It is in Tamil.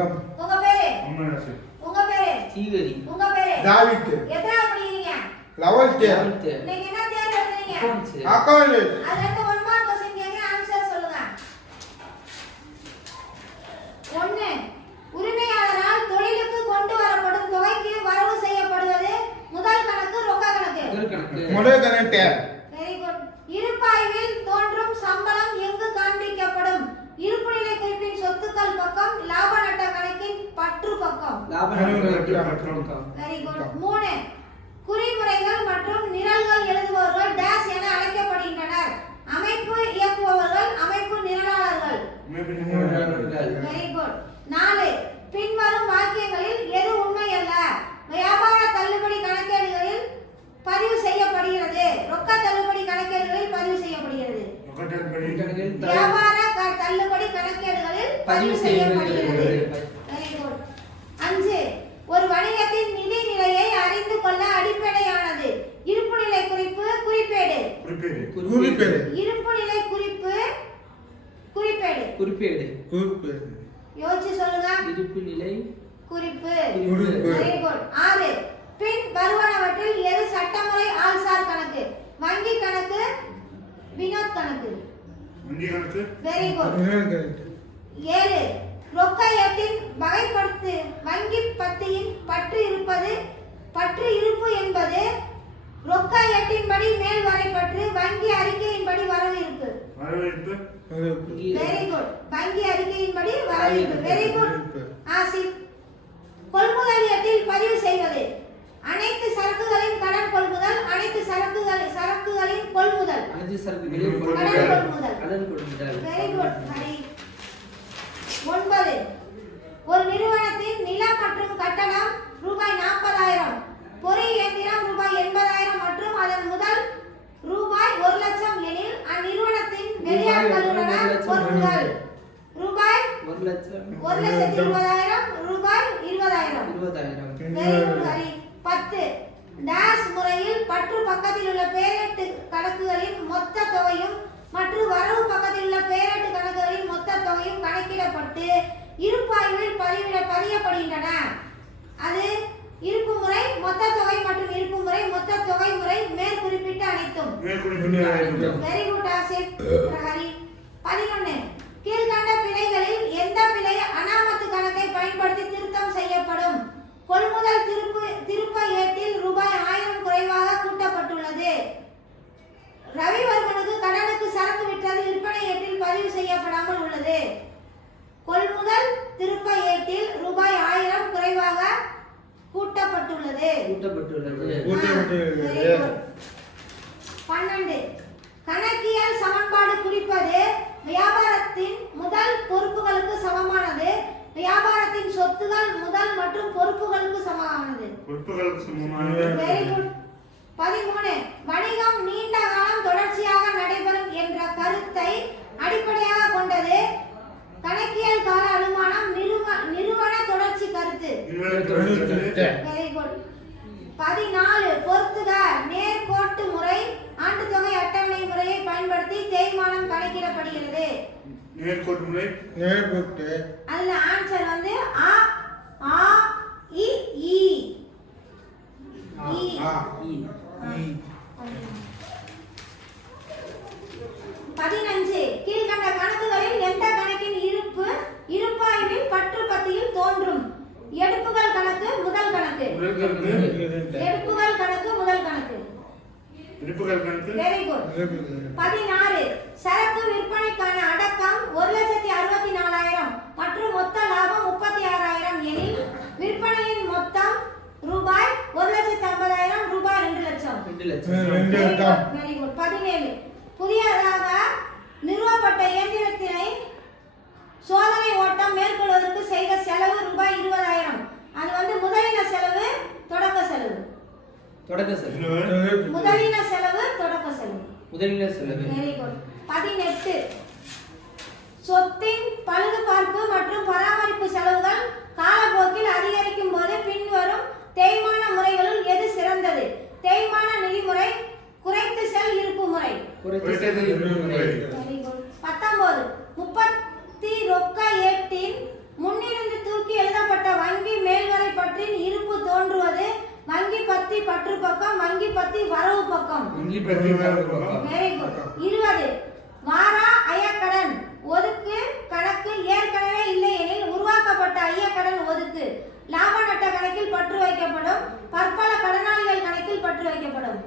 தங்கம். உங்க பேரு? அம்மனாசி. உங்க பேரு? சீவரி. உங்க பேரு? தாவீத். எத்தனை படிக்கிறீங்க? 11th. நீங்க என்ன தேர்வு எழுதுறீங்க? அக்கவுண்ட். அதுல இருந்து 1 மார்க் क्वेश्चन கேக்குறேன், ஆன்சர் சொல்லுங்க. 1. உரிமையாளரால் தொழிலுக்கு கொண்டு வரப்படும் தொகைக்கு வரவு செய்யப்படுவது முதல் கணக்கு ரொக்க கணக்கு. முதல் கணக்கு. Very good. இருப்பாய்வில் தோன்றும் சம்பளம் எங்கு காண்பிக்கப்படும்? இருப்புநிலை குறிப்பின் சொத்துக்கள் பக்கம், லாப நட்ட கணக்கின் பற்று பக்கம். Very good. 3. குறிமுறைகள் மற்றும் நிரல்கள் எழுதுபவர்கள் டேஷ் என அழைக்கப்படுகின்றனர். அமைப்பு இயக்குபவர்கள், அமைப்பு நிரலாளர்கள். Very good. 4. பின்வரும் வாக்கியங்களில் எது உண்மை அல்ல? வியாபார தள்ளுபடி கணக்கேடுகளில் பதிவு செய்யப்படுகிறது. ரொக்க தள்ளுபடி கணக்கேடுகளில் பதிவு செய்யப்படுகிறது. வியாபார தள்ளுபடி கணக்கேடுகளில் பதிவு செய்யப்படுகிறது. Very good. 5. ஒரு வணிகத்தின் நிதி நிலையை அறிந்து கொள்ள அடிப்படையானது இருப்புநிலை குறிப்பு, குறிப்பேடு. இருப்புநிலை குறிப்பு, குறிப்பேடு. யோசிச்சு சொல்லுங்க. இருப்புநிலை குறிப்பு. Very good. 6. பின் வருவனவற்றில் எது சட்டமுறை ஆள்சார் கணக்கு? வங்கி கணக்கு, வினோத் கணக்கு. Very good. 7. ரொக்க ஏட்டின் வகைப்படுத்து. வங்கி பத்தியின் பற்று இருப்பு என்பது ரொக்க ஏட்டின்படி மேல் வரைப்பற்று, வங்கி அறிக்கையின்படி வரவு இருப்பு. Very good. வங்கி அறிக்கையின்படி வரவு இருப்பு. Very good. ஆசிப். கொள்முதல் ஏட்டில் பதிவு செய்வது அனைத்து சரக்குகளின் கடன் கொள்முதல், அனைத்து சரக்குகளின் கொள்முதல். கடன் கொள்முதல். Very good. ஹரி. 9. ஒரு நிறுவனத்தின் நிலம் மற்றும் கட்டணம் ரூபாய் 40,000, பொறி இயந்திரம் ரூபாய் 80,000 மற்றும் அதன் முதல் ரூபாய் 1,00,000 எனில் அந்நிறுவனத்தின் வெளியாட்களுடன பொறுப்புகள் ரூபாய் 1,20,000 ரூபாய் 20,000. Very good Hari. 10. டேஷ் முறையில் பற்று பக்கத்தில் உள்ள பேரேட்டு கணக்குகளின் மொத்த தொகையும் மற்றும் வரவு பக்கத்தில் உள்ள பேரேட்டு கணக்குகளின் மொத்த தொகையும் கணக்கிடப்பட்டு இருப்பாய்வில் பதியப்படுகின்றன. அது இருப்பு முறை, மொத்த தொகை மற்றும் இருப்பு முறை, மொத்த தொகை முறை, மேற்குறிப்பிட்ட அனைத்தும். Very good Asif Hari. 11. கீழ்கண்ட பிழைகளில் எந்த பிழை அனாமத்து கணக்கை பயன்படுத்தி திருத்தம் செய்யப்படும்? கொள்முதல் திருப்ப ஏட்டில் ரூபாய் 1000 குறைவாக கூட்டப்பட்டுள்ளது. ரவிவர்மனுக்கு கடனுக்கு சரக்கு விற்றது விற்பனை ஏட்டில் பதிவு செய்யப்படாமல் உள்ளது. கொள்முதல் திருப்ப ஏட்டில் ரூபாய் 1000 குறைவாக கூட்டப்பட்டுள்ளது. 12. கணக்கியல் சமன்பாடு குறிப்பது வியாபாரத்தின் முதல் பொறுப்புகளுக்கு சமமானது, வியாபாரத்தின் சொத்துகள் முதல் மற்றும் பொறுப்புகளுக்கு சமமானது. Very good. 13. வணிகம் நீண்ட காலம் தொடர்ச்சியாக நடைபெறும் என்ற கருத்தை அடிப்படையாக கொண்டது. கணக்கியல் கால அனுமானம் நிறுவன தொடர்ச்சி கருத்து. Very good. 14. பொறுத்துக. நேர்கோட்டு முறை ஆண்டு தொகை அட்டவணை முறையை பயன்படுத்தி தேய்மானம் கணக்கிடப்படுகிறது. அதுல ஆன்சர் வந்து ஆ ஆ இ ஈ. 15. கீழ்கண்ட கணக்குகளில் எந்த கணக்கின் இருப்பாய்வில் பற்று பத்தியில் தோன்றும்? எடுப்புகள் கணக்கு, முதல் கணக்கு. எடுப்புகள் கணக்கு, முதல் கணக்கு. Very good. 16. சரக்கு விற்பனைக்கான அடக்கம் 1,64,000 மற்றும் மொத்த லாபம் 36,000 எனில் விற்பனையின் மொத்தம் ரூபாய் 1,50,000 ரூபாய் 2,00,000. Very good. 17. புதியதாக நிறுவப்பட்ட இயந்திரத்தினை சோதனை ஓட்டம் மேற்கொள்வதற்கு செய்த செலவு ரூபாய் 20,000. அது வந்து முதலின செலவு, தொடக்க செலவு. முதலின செலவு, தொடக்க செலவு. Very good. 18. சொத்தின் பழுதுபார்ப்பு மற்றும் பராமரிப்பு செலவுகள் காலப்போக்கில் அதிகரிக்கும் போது பின்வரும் தேய்மான முறைகளுள் எது சிறந்தது? தேய்மான நிதிமுறை, குறைத்து செல் இருப்பு முறை. 19. 30 ரொக்க ஏட்டின் முன்னிருந்து தூக்கி பத்தி பற்று பக்கம், வங்கி பத்தி வரவு பக்கம். Very good. 20 மாறா ஐயக்கடன் ஒதுக்கு கணக்கு ஏற்கனவே இல்லை எனில் உருவாக்கப்பட்ட ஐயக்கடன் ஒதுக்கு லாப நட்ட கணக்கில் பற்று வைக்கப்படும். பற்பல கடனாளிகள் கணக்கில் பற்று வைக்கப்படும்.